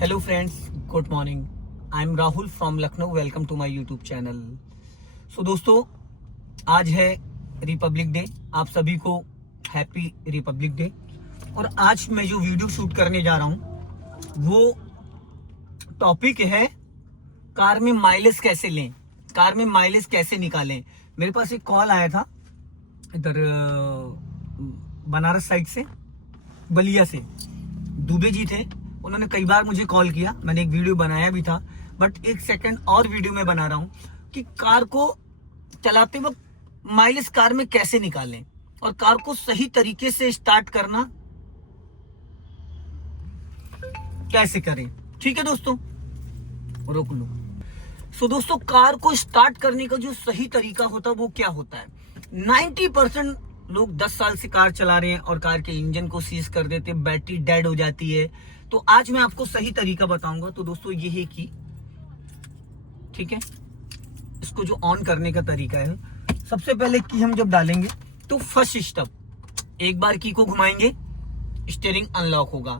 Hello friends, good morning. I am Rahul from Lucknow. Welcome to my YouTube channel. So दोस्तों, आज है Republic day. आप सभी को हैप्पी रिपब्लिक डे। और आज मैं जो वीडियो शूट करने जा रहा हूं वो टॉपिक है कार में माइलेज कैसे लें, कार में माइलेज कैसे निकालें। मेरे पास एक कॉल आया था इधर बनारस साइड से, बलिया से। दुबे जी थे, उन्होंने कई बार मुझे कॉल किया, मैंने एक वीडियो बनाया भी था। बट एक सेकंड और वीडियो में बना रहा हूं कि कार को चलाते वक्त माइलेज कार में कैसे निकालें और कार को सही तरीके से स्टार्ट करना कैसे करें। ठीक है दोस्तों, रोक लो। सो दोस्तों, कार को स्टार्ट करने का जो सही तरीका होता है वो क्या होता है। 90% लोग 10 साल से कार चला रहे हैं और कार के इंजन को सीज कर देते, बैटरी डेड हो जाती है। तो आज मैं आपको सही तरीका बताऊंगा। तो दोस्तों ये है कि ठीक है, इसको जो ऑन करने का तरीका है, सबसे पहले की हम जब डालेंगे तो फर्स्ट स्टेप, एक बार की को घुमाएंगे, स्टीयरिंग अनलॉक होगा।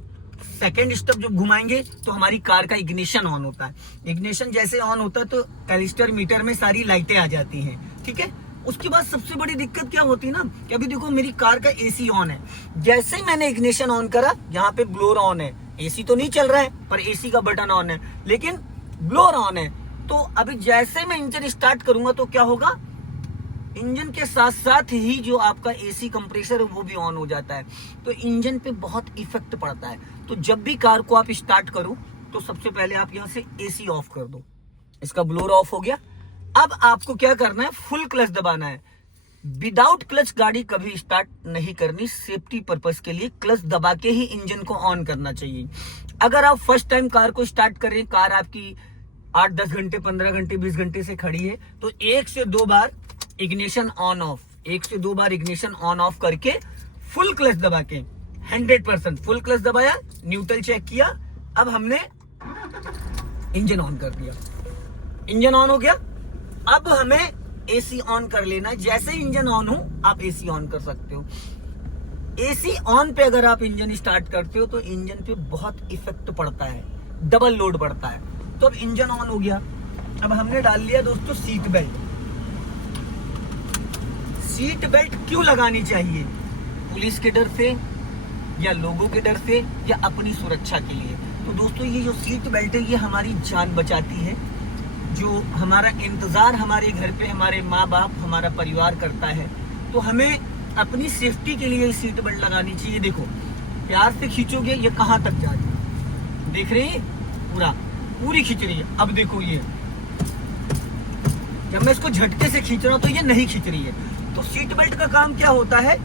सेकेंड स्टेप जब घुमाएंगे तो हमारी कार का इग्निशन ऑन होता है। इग्निशन जैसे ऑन होता है तो कैलिस्टर मीटर में सारी लाइटें आ जाती हैं। ठीक है, उसके बाद सबसे बड़ी दिक्कत क्या होती है ना कि अभी देखो मेरी कार का एसी ऑन है। जैसे ही मैंने इग्निशन ऑन करा, यहाँ पे ब्लोअर ऑन है। एसी तो नहीं चल रहा है पर एसी का बटन ऑन है, लेकिन ब्लोअर ऑन है। तो अभी जैसे मैं इंजन स्टार्ट करूंगा तो क्या होगा, इंजन के साथ साथ ही जो आपका एसी कंप्रेसर है वो भी ऑन हो जाता है। तो इंजन पे बहुत इफेक्ट पड़ता है। तो जब भी कार को आप स्टार्ट करो तो सबसे पहले आप यहाँ से एसी ऑफ कर दो। इसका ब्लोअर ऑफ हो गया। अब आपको क्या करना है, फुल क्लच दबाना है। विदाउट क्लच गाड़ी कभी स्टार्ट नहीं करनी। सेफ्टी पर्पस के लिए क्लच दबा के ही इंजन को ऑन करना चाहिए। अगर आप फर्स्ट टाइम कार को स्टार्ट कर रहे हैं, कार आपकी 8-10 घंटे, 15 घंटे, 20 घंटे से खड़ी है, तो 1 से 2 बार इग्निशन ऑन ऑफ, 1 से 2 बार इग्निशन ऑन ऑफ करके फुल क्लच दबा के 100% फुल क्लच दबाया, न्यूट्रल चेक किया। अब हमने इंजन ऑन कर दिया, इंजन ऑन हो गया। अब हमें एसी ऑन कर लेना है। जैसे इंजन ऑन हो आप एसी ऑन कर सकते हो। एसी ऑन पे अगर आप इंजन स्टार्ट करते हो तो इंजन पे बहुत इफेक्ट पड़ता है, डबल लोड पड़ता है। तो अब इंजन ऑन हो गया। अब हमने डाल लिया दोस्तों सीट बेल्ट। सीट बेल्ट क्यों लगानी चाहिए? पुलिस के डर से या लोगों के डर से या अपनी सुरक्षा के लिए। तो दोस्तों ये जो सीट बेल्ट है ये हमारी जान बचाती है। जो हमारा इंतजार हमारे घर पे हमारे माँ बाप, हमारा परिवार करता है, तो हमें अपनी सेफ्टी के लिए सीट बेल्ट लगानी चाहिए। देखो प्यार से खींचोगे ये कहाँ तक जा रही है, देख रहे हैं, पूरी खींच रही है। अब देखो ये जब मैं इसको झटके से खींच रहा हूं तो ये नहीं खींच रही है। तो सीट बेल्ट का काम क्या होता है,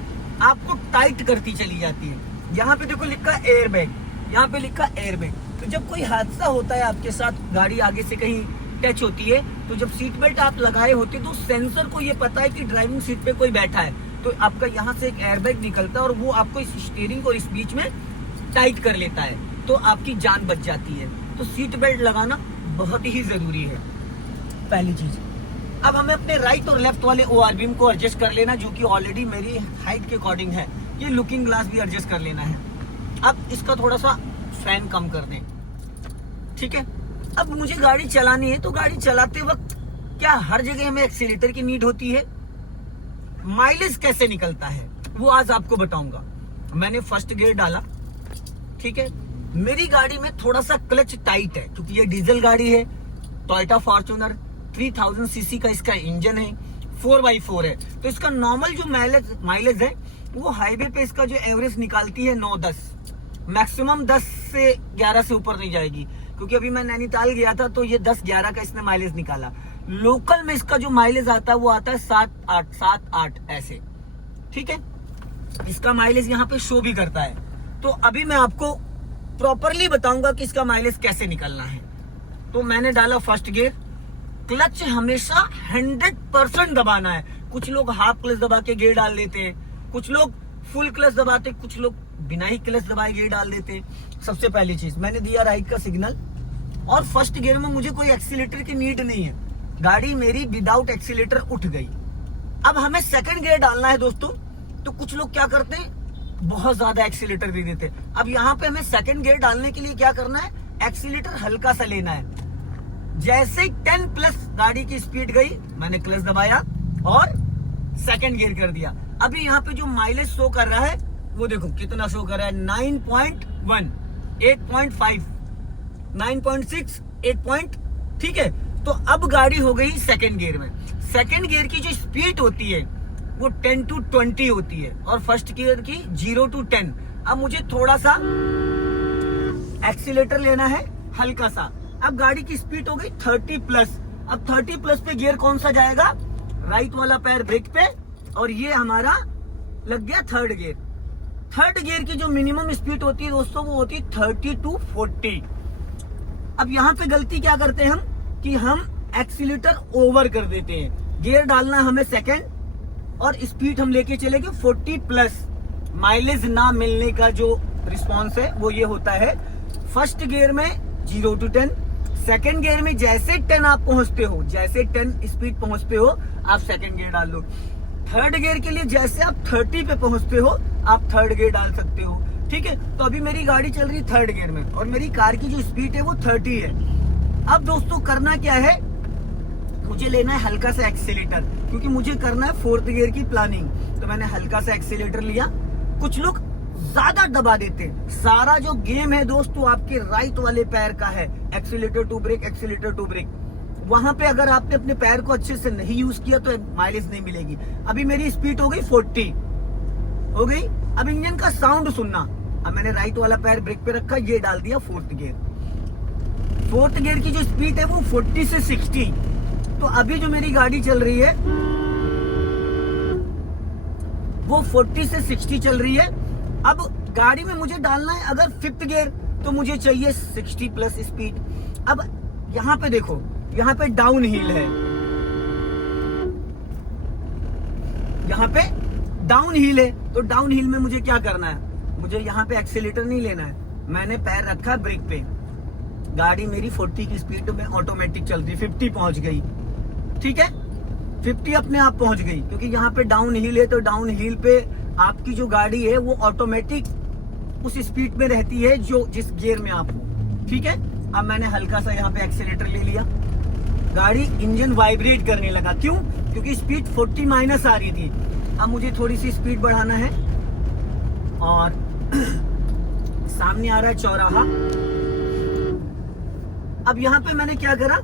आपको टाइट करती चली जाती है। यहाँ पे देखो लिखा एयर बैग, यहाँ पे लिखा एयर बैग। तो जब कोई हादसा होता है आपके साथ, गाड़ी आगे से कहीं टच होती है, तो जब सीट बेल्ट आप लगाए होते तो सेंसर को ये पता है कि ड्राइविंग सीट पे कोई बैठा है, तो आपका यहाँ से एक एयरबैग निकलता है और वो आपको इस स्टीयरिंग को इस बीच में टाइट कर लेता है, तो आपकी जान बच जाती है। तो सीट बेल्ट लगाना बहुत ही जरूरी है, पहली चीज। अब हमें अपने राइट और लेफ्ट वाले ORBM को एडजस्ट कर लेना, जो कि ऑलरेडी मेरी हाइट के अकॉर्डिंग है। ये लुकिंग ग्लास भी एडजस्ट कर लेना है। अब इसका थोड़ा सा फैन कम कर दें। ठीक है, अब मुझे गाड़ी चलानी है, तो गाड़ी चलाते वक्त क्या हर जगह हमें एक्सीलेटर की नीड होती है? माइलेज कैसे निकलता है वो आज आपको बताऊंगा। मैंने फर्स्ट गियर डाला, ठीक है। मेरी गाड़ी में थोड़ा सा क्लच टाइट है क्योंकि ये डीजल गाड़ी है, टोयोटा फॉर्च्यूनर, 3000 सीसी का इसका इंजन है, 4x4 है। तो इसका नॉर्मल जो माइलेज है वो हाईवे पे इसका जो एवरेज निकालती है 9-10, मैक्सिमम 10 से 11 से ऊपर नहीं जाएगी। क्योंकि अभी मैं नैनीताल गया था तो ये 10-11 का इसने माइलेज निकाला। लोकल में इसका जो माइलेज आता है वो आता है 7-8 ऐसे। ठीक है, इसका माइलेज यहाँ पे शो भी करता है। तो अभी मैं आपको प्रॉपरली बताऊंगा कि इसका माइलेज कैसे निकलना है। तो मैंने डाला फर्स्ट गियर। क्लच हमेशा 100% दबाना है। कुछ लोग हाफ क्लच दबा के गियर डाल देते हैं, कुछ लोग फुल क्लच दबाते, कुछ लोग बिना ही क्लच दबाए गियर डाल देते। सबसे पहली चीज मैंने दिया राइट का सिग्नल, और फर्स्ट गियर में मुझे कोई एक्सीलेटर की नीड नहीं है, गाड़ी मेरी विदाउट एक्सीलेटर उठ गई। अब हमें सेकंड गियर डालना है दोस्तों। तो कुछ लोग क्या करते हैं, बहुत ज्यादा एक्सीलेटर दे देते। अब यहाँ पे हमें सेकंड गियर डालने के लिए क्या करना है, एक्सीलेटर हल्का सा लेना है। जैसे 10 प्लस गाड़ी की स्पीड गई, मैंने क्लच दबाया और सेकंड गियर कर दिया। अभी यहाँ पे जो माइलेज शो कर रहा है वो देखो कितना शो कर रहा है, 9.1, 8.5, 9.6, 8. ठीक है, तो अब गाड़ी हो गई सेकंड गियर में। सेकंड गियर की जो स्पीड होती है वो 10 to 20 होती है और फर्स्ट गियर की 0 to 10। अब मुझे थोड़ा सा एक्सीलेटर लेना है हल्का सा। अब गाड़ी की स्पीड हो गई 30 प्लस। अब 30 प्लस पे गियर कौन सा जाएगा, राइट वाला पैर ब्रेक पे, और ये हमारा लग गया थर्ड गियर। थर्ड गियर की जो मिनिमम स्पीड होती है दोस्तों वो होती है 30 to 40। अब यहाँ पे गलती क्या करते हैं हम कि हम एक्सीलेटर ओवर कर देते हैं। गियर डालना हमें सेकंड और स्पीड हम लेके चलेंगे 40 प्लस। माइलेज ना मिलने का जो रिस्पॉन्स है वो ये होता है, फर्स्ट गियर में 0 to 10, सेकंड गियर में जैसे 10 आप पहुंचते हो, जैसे 10 स्पीड पहुंचते हो आप सेकंड गियर डाल लो। थर्ड गियर के लिए जैसे आप 30 पे पहुंचते हो आप थर्ड गियर डाल सकते हो। ठीक है, तो अभी मेरी गाड़ी चल रही है थर्ड गियर में और मेरी कार की जो स्पीड है वो 30 है। अब दोस्तों करना क्या है, मुझे लेना है हल्का सा एक्सीलेटर, क्योंकि मुझे करना है फोर्थ गियर की प्लानिंग। तो मैंने हल्का सा एक्सीलेटर लिया। कुछ लोग ज्यादा दबा देते हैं। सारा जो गेम है दोस्तों आपके राइट वाले पैर का है, accelerator to brake, accelerator to brake. वहां पे अगर आपने अपने पैर को अच्छे से नहीं यूज किया तो माइलेज नहीं मिलेगी। अभी मेरी स्पीड हो गई 40 हो गई। अब इंजन का साउंड सुनना। अब मैंने राइट वाला पैर ब्रेक पे रखा, ये डाल दिया फोर्थ गियर। फोर्थ गियर की जो स्पीड है वो 40 से 60। तो अभी जो मेरी गाड़ी चल रही है वो 40 से 60 चल रही है। अब गाड़ी में मुझे डालना है अगर फिफ्थ गियर तो मुझे चाहिए 60 प्लस स्पीड। अब यहाँ पे देखो, यहाँ पे डाउन हिल है, यहाँ पे डाउन हिल है। तो डाउन हिल में मुझे क्या करना है, मुझे यहाँ पे एक्सीलेटर नहीं लेना है। मैंने पैर रखा ब्रेक पे, गाड़ी मेरी 40 की स्पीड में ऑटोमेटिक चल रही, 50 पहुंच गई। ठीक है, 50 अपने आप पहुंच गई, क्योंकि यहाँ पे डाउन हिल है। तो डाउन हिल पे आपकी जो गाड़ी है वो ऑटोमेटिक उस स्पीड में रहती है जो जिस गियर में आप हो। ठीक है, अब मैंने हल्का सा यहाँ पे एक्सीलेटर ले लिया, गाड़ी इंजन वाइब्रेट करने लगा। क्यों? क्योंकि स्पीड 40 माइनस आ रही थी। अब मुझे थोड़ी सी स्पीड बढ़ाना है और सामने आ रहा है चौराहा। अब यहाँ पे मैंने क्या करा,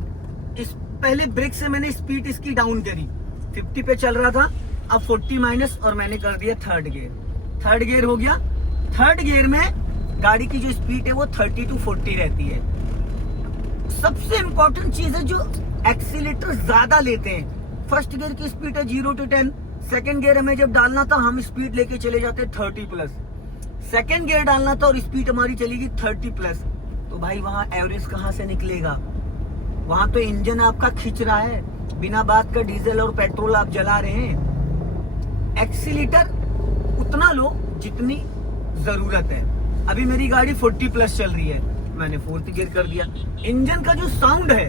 इस पहले ब्रेक से मैंने स्पीड इसकी डाउन करी, 50 पे चल रहा था, अब 40 माइनस और मैंने कर दिया थर्ड गियर। थर्ड गियर हो गया। थर्ड गियर में गाड़ी की जो स्पीड है वो 30 to 40 रहती है। सबसे इंपॉर्टेंट चीज है जो एक्सीलेटर ज्यादा लेते हैं। फर्स्ट गियर की स्पीड है 0 to 10, सेकंड गियर हमें जब डालना था हम स्पीड लेके चले जाते 30 प्लस। सेकंड गियर डालना था और स्पीड हमारी चलेगी 30 प्लस। तो भाई वहां एवरेज कहां से निकलेगा? वहां तो इंजन आपका खींच रहा है, बिना बात का डीजल और पेट्रोल आप जला रहे हैं। एक्सीलेटर उतना लो जितनी जरूरत है। अभी मेरी गाड़ी 40 प्लस चल रही है, मैंने फोर्थ गियर कर दिया। इंजन का जो साउंड है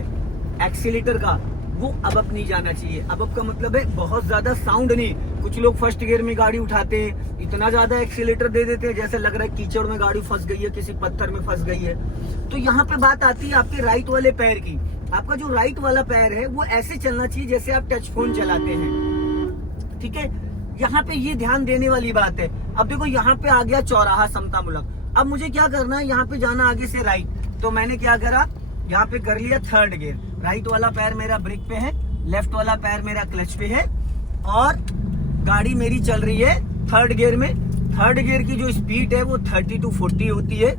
एक्सीलेटर का वो अब नहीं जाना चाहिए। अब का मतलब है बहुत ज्यादा साउंड नहीं। कुछ लोग फर्स्ट गियर में गाड़ी उठाते हैं, इतना ज्यादा एक्सीलेटर दे देते हैं जैसे लग रहा है कीचड़ में गाड़ी फंस गई है, किसी पत्थर में फंस गई है। तो यहाँ पे बात आती है आपके राइट वाले पैर की। आपका जो राइट वाला पैर है वो ऐसे चलना चाहिए जैसे आप टच फोन चलाते हैं। ठीक है, यहाँ पे ये ध्यान देने वाली बात है। अब देखो यहाँ पे आ गया चौराहा समतामुलक। अब मुझे क्या करना है, यहाँ पे जाना आगे से राइट। तो मैंने क्या करा, यहाँ पे कर लिया थर्ड गियर। राइट वाला पैर मेरा ब्रेक पे है, लेफ्ट वाला पैर मेरा क्लच पे है और गाड़ी मेरी चल रही है थर्ड गियर में। थर्ड गियर की जो स्पीड है वो 30 to 40 होती है,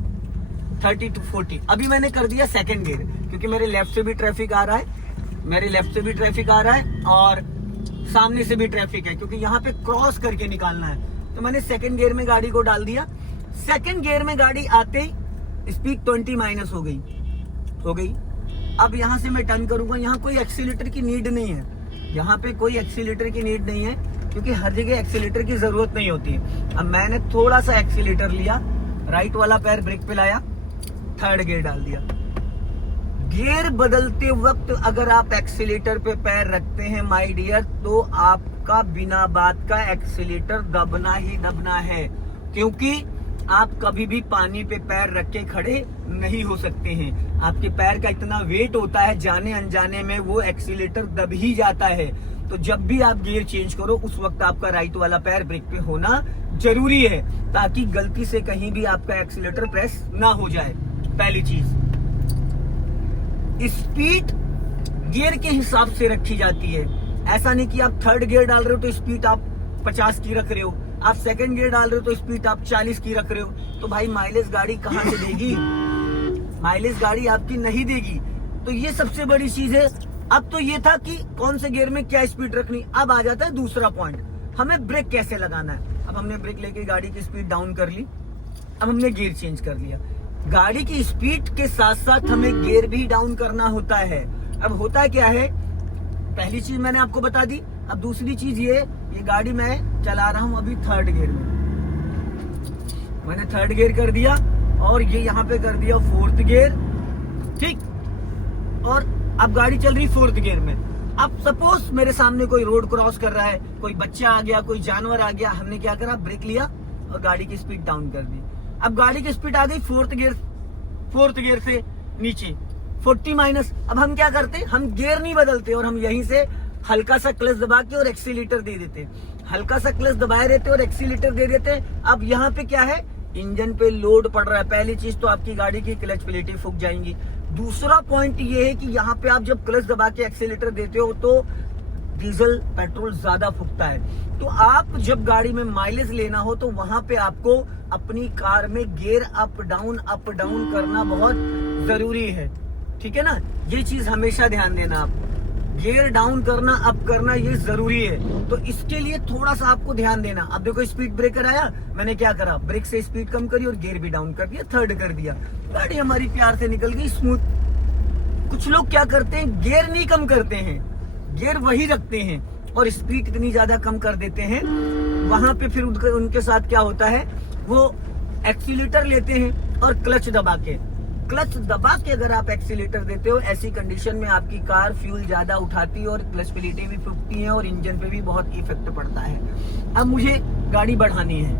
30 to 40। अभी मैंने कर दिया सेकंड गियर, क्योंकि मेरे लेफ्ट से भी ट्रैफिक आ रहा है, मेरे लेफ्ट से भी ट्रैफिक आ रहा है और सामने से भी ट्रैफिक है, क्योंकि यहाँ पे क्रॉस करके निकालना है। तो मैंने सेकंड गियर में गाड़ी को डाल दिया। सेकंड गियर में गाड़ी आते ही स्पीड 20 माइनस हो गई। अब यहाँ से मैं टर्न करूंगा, यहाँ कोई एक्सीलेटर की नीड नहीं है, यहाँ पे कोई एक्सीलेटर की नीड नहीं है, क्योंकि हर जगह एक्सीलेटर की जरूरत नहीं होती है। अब मैंने थोड़ा सा एक्सीलेटर लिया, राइट वाला पैर ब्रेक पे लाया, थर्ड गियर डाल दिया। गियर बदलते वक्त अगर आप एक्सीलेटर पे पैर रखते हैं माय डियर, तो आपका बिना बात का एक्सीलेटर दबना ही दबना है, क्योंकि आप कभी भी पानी पे पैर रख के खड़े नहीं हो सकते हैं। आपके पैर का इतना वेट होता है, जाने अनजाने में वो एक्सीलेटर दब ही जाता है। तो जब भी आप गियर चेंज करो उस वक्त आपका राइट वाला पैर ब्रेक पे होना जरूरी है, ताकि गलती से कहीं भी आपका एक्सीलेटर प्रेस ना हो जाए। पहली चीज, स्पीड गियर के हिसाब से रखी जाती है। ऐसा नहीं कि आप थर्ड गियर डाल रहे हो तो स्पीड आप 50 की रख रहे हो, आप सेकंड गियर डाल रहे हो तो स्पीड आप 40 की रख रहे हो, तो भाई माइलेज गाड़ी कहां से देगी? माइलेज गाड़ी आपकी नहीं देगी। तो ये सबसे बड़ी चीज है। अब तो ये था कि कौन से गियर में क्या स्पीड रखनी। अब आ जाता है दूसरा पॉइंट, हमें ब्रेक कैसे लगाना है। अब हमने ब्रेक लेके गाड़ी की स्पीड डाउन कर ली, अब हमने गियर चेंज कर लिया। गाड़ी की स्पीड के साथ साथ हमें गियर भी डाउन करना होता है। अब होता क्या है, पहली चीज मैंने आपको बता दी। अब दूसरी चीज ये गाड़ी मैं चला रहा हूं अभी थर्ड गियर में, मैंने थर्ड गियर कर दिया और ये यहाँ पे कर दिया फोर्थ गियर, ठीक। और अब गाड़ी चल रही फोर्थ गियर में। अब सपोज मेरे सामने कोई रोड क्रॉस कर रहा है, कोई बच्चा आ गया, कोई जानवर आ गया, हमने क्या करा, ब्रेक लिया और गाड़ी की स्पीड डाउन कर दी। अब गाड़ी की स्पीड आ गई फोर्थ गियर से नीचे 40 माइनस। अब हम क्या करते, हम गियर नहीं बदलते और हम यहीं से हल्का सा क्लच दबा के और एक्सीलेटर दे देते, हल्का सा क्लच दबाए रहते और एक्सीलेटर दे देते। अब यहाँ पे क्या है, इंजन पे लोड पड़ रहा है। पहली चीज तो आपकी गाड़ी की क्लच प्लेटें फूक जाएंगी। दूसरा पॉइंट ये है कि यहाँ पे आप जब क्लच दबा के एक्सीलेटर देते हो तो डीजल पेट्रोल ज्यादा फूकता है। तो आप जब गाड़ी में माइलेज लेना हो तो वहां पे आपको अपनी कार में गियर अप डाउन करना बहुत जरूरी है, ठीक है ना। ये चीज हमेशा ध्यान देना, आप गियर डाउन करना अप करना ये जरूरी है। तो इसके लिए थोड़ा सा आपको ध्यान देना। अब देखो स्पीड ब्रेकर आया, मैंने क्या करा, ब्रेक से स्पीड कम करी और गियर भी डाउन कर दिया, थर्ड कर दिया, गाड़ी हमारी प्यार से निकल गई स्मूथ। कुछ लोग क्या करते हैं, गियर नहीं कम करते हैं, गियर वही रखते हैं और स्पीड इतनी ज्यादा कम कर देते हैं। वहां पे फिर उनके साथ क्या होता है, वो एक्सीलेटर लेते हैं और क्लच दबा के अगर आप एक्सीलेटर देते हो, ऐसी कंडीशन में आपकी कार फ्यूल ज्यादा उठाती है और क्लच प्लेटें भी फूकती हैं और इंजन पे भी बहुत इफेक्ट पड़ता है। अब मुझे गाड़ी बढ़ानी है,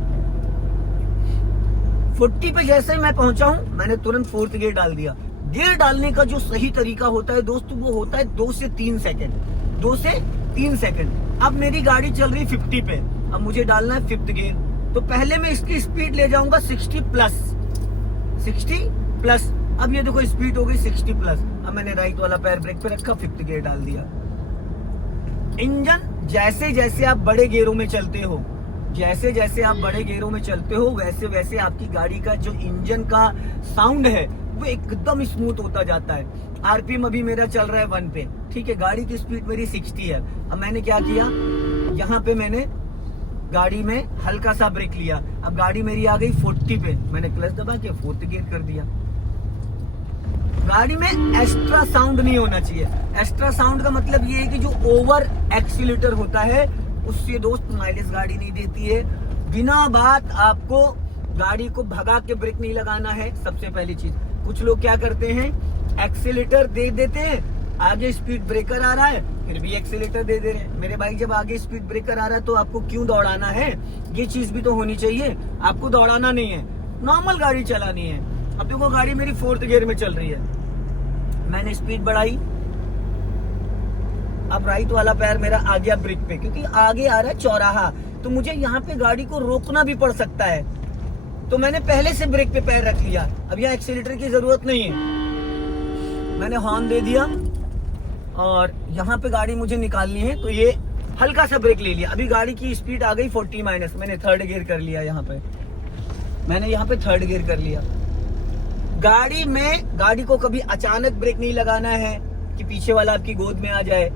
40 पे जैसे मैं पहुंचा हूं, मैंने तुरंत फोर्थ गियर डाल दिया। गियर डालने का जो सही तरीका होता है दोस्तों, वो होता है 2 से 3 सेकंड, 2 से 3 सेकंड। अब मेरी गाड़ी चल रही 50 पे, अब मुझे डालना है फिफ्थ गियर। तो पहले मैं इसकी स्पीड ले जाऊंगा 60 प्लस। अब ये देखो स्पीड हो गई 60 प्लस। अब मैंने राइट वाला पैर ब्रेक पे रखा, फिफ्थ गियर डाल दिया। इंजन जैसे जैसे आप बड़े गियरों में चलते हो, वैसे वैसे आपकी गाड़ी का जो इंजन का साउंड है वो एकदम स्मूथ होता जाता है। आरपीएम अभी मेरा चल रहा है 1 पे, ठीक है। गाड़ी की स्पीड मेरी 60 है। अब मैंने क्या किया, यहाँ पे मैंने गाड़ी में हल्का सा ब्रेक लिया। अब गाड़ी मेरी आ गई 40 पे, मैंने क्लच दबा के फोर्थ गियर कर दिया। गाड़ी में एक्स्ट्रा साउंड नहीं होना चाहिए। एक्स्ट्रा साउंड का मतलब ये है कि जो ओवर एक्सीलेटर होता है उससे दोस्त माइलेज गाड़ी नहीं देती है। बिना बात आपको गाड़ी को भगा के ब्रेक नहीं लगाना है, सबसे पहली चीज। कुछ लोग क्या करते हैं, एक्सीलेटर दे देते हैं, आगे स्पीड ब्रेकर आ रहा है फिर भी एक्सीलेटर दे दे रहे हैं। मेरे भाई, जब आगे स्पीड ब्रेकर आ रहा है तो आपको क्यों दौड़ाना है? ये चीज भी तो होनी चाहिए। आपको दौड़ाना नहीं है, नॉर्मल गाड़ी चलानी है। अब देखो गाड़ी मेरी फोर्थ गियर में चल रही है, मैंने स्पीड बढ़ाई। अब राइट वाला पैर मेरा आ गया ब्रेक पे, क्योंकि आगे आ रहा है चौराहा, तो मुझे यहाँ पे गाड़ी को रोकना भी पड़ सकता है। तो मैंने पहले से ब्रेक पे पैर रख लिया। अब यहाँ एक्सीलेटर की जरूरत नहीं है, मैंने हॉर्न दे दिया और यहाँ पे गाड़ी मुझे निकालनी है तो ये हल्का सा ब्रेक ले लिया। अभी गाड़ी की स्पीड आ गई 40 माइनस, मैंने थर्ड गियर कर लिया। यहाँ पे थर्ड गियर कर लिया। गाड़ी को कभी अचानक ब्रेक नहीं लगाना है कि पीछे वाला आपकी गोद में आ जाए,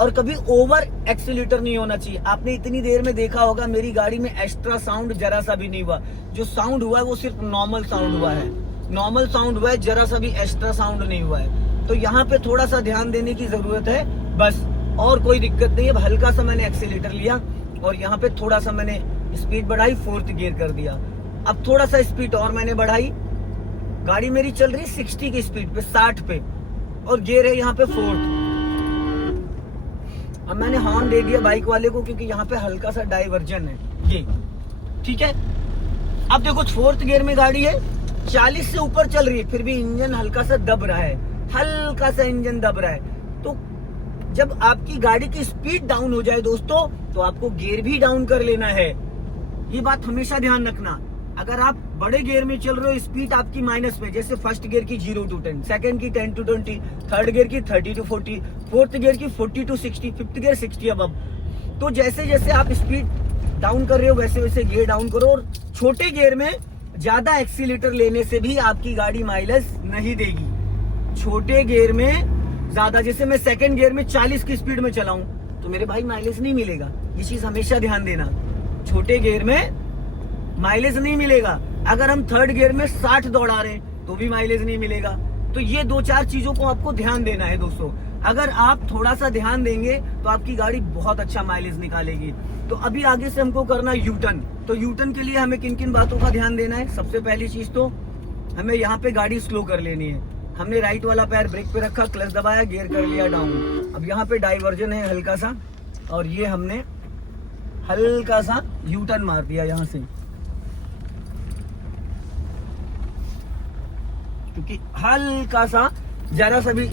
और कभी ओवर एक्सीलेटर नहीं होना चाहिए। आपने इतनी देर में देखा होगा मेरी गाड़ी में एक्स्ट्रा साउंड जरा सा भी नहीं हुआ। जो साउंड हुआ है वो सिर्फ नॉर्मल साउंड हुआ है, जरा सा भी एक्स्ट्रा साउंड नहीं हुआ है। तो यहाँ पे थोड़ा सा ध्यान देने की जरूरत है बस, और कोई दिक्कत नहीं है। अब हल्का सा मैंने एक्सीलेटर लिया और यहाँ पे थोड़ा सा मैंने स्पीड बढ़ाई, फोर्थ गियर कर दिया। अब थोड़ा सा स्पीड और मैंने बढ़ाई, गाड़ी मेरी चल रही 60 की स्पीड पे, 60 पे, और गियर है यहाँ पे फोर्थ। अब मैंने हॉर्न दे दिया बाइक वाले को, क्योंकि यहाँ पे हल्का सा डाइवर्जन है ये, ठीक है। अब देखो फोर्थ गियर में गाड़ी है, 40 से ऊपर चल रही है, फिर भी इंजन हल्का सा दब रहा है, हल्का सा इंजन दब रहा है। तो जब आपकी गाड़ी की स्पीड डाउन हो जाए दोस्तों, तो आपको गियर भी डाउन कर लेना है। ये बात हमेशा ध्यान रखना। अगर आप बड़े गियर में चल रहे हो, स्पीड आपकी माइनस में, जैसे फर्स्ट गियर की 0 to 10, सेकंड की 10 to 20, थर्ड गियर की 30 to 40, फोर्थ गियर की 40 to 60, फिफ्थ गियर 60 अबव। तो जैसे जैसे आप स्पीड डाउन कर रहे हो, वैसे वैसे गियर डाउन करो। और छोटे गियर में ज्यादा एक्सीलेटर लेने से भी आपकी गाड़ी माइलेज नहीं देगी। छोटे गियर में ज्यादा, जैसे मैं सेकंड गियर में 40 की स्पीड में चलाऊं, तो मेरे भाई माइलेज नहीं मिलेगा। ये चीज हमेशा ध्यान देना, छोटे गियर में माइलेज नहीं मिलेगा। अगर हम थर्ड गियर में 60 दौड़ा रहे हैं, तो भी माइलेज नहीं मिलेगा। तो ये 2-4 चीजों को आपको ध्यान देना है दोस्तों। अगर आप थोड़ा सा ध्यान देंगे तो आपकी गाड़ी बहुत अच्छा माइलेज निकालेगी। तो अभी आगे से हमको करना है यूटर्न। तो यूटर्न के लिए हमें किन किन बातों का ध्यान देना है? सबसे पहली चीज तो हमें यहाँ पे गाड़ी स्लो कर लेनी है। हमने राइट वाला पैर ब्रेक पे रखा, क्लच दबाया, गियर कर लिया डाउन। अब यहाँ पे डाइवर्जन है हल्का सा, और ये हमने हल्का सा यूटर्न मार दिया यहाँ से, क्योंकि हल्का सा जरा सा भी।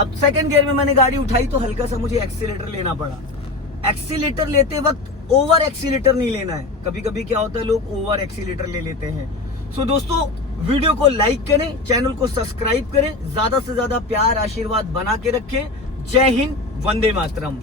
अब सेकंड गियर में मैंने गाड़ी उठाई तो हल्का सा मुझे एक्सीलेटर लेना पड़ा। एक्सीलेटर लेते वक्त ओवर एक्सीलेटर नहीं लेना है। कभी कभी क्या होता है, लोग ओवर एक्सीलेटर ले लेते हैं। सो दोस्तों, वीडियो को लाइक करें, चैनल को सब्सक्राइब करें, ज्यादा से ज्यादा प्यार आशीर्वाद बना के रखें। जय हिंद, वंदे मातरम।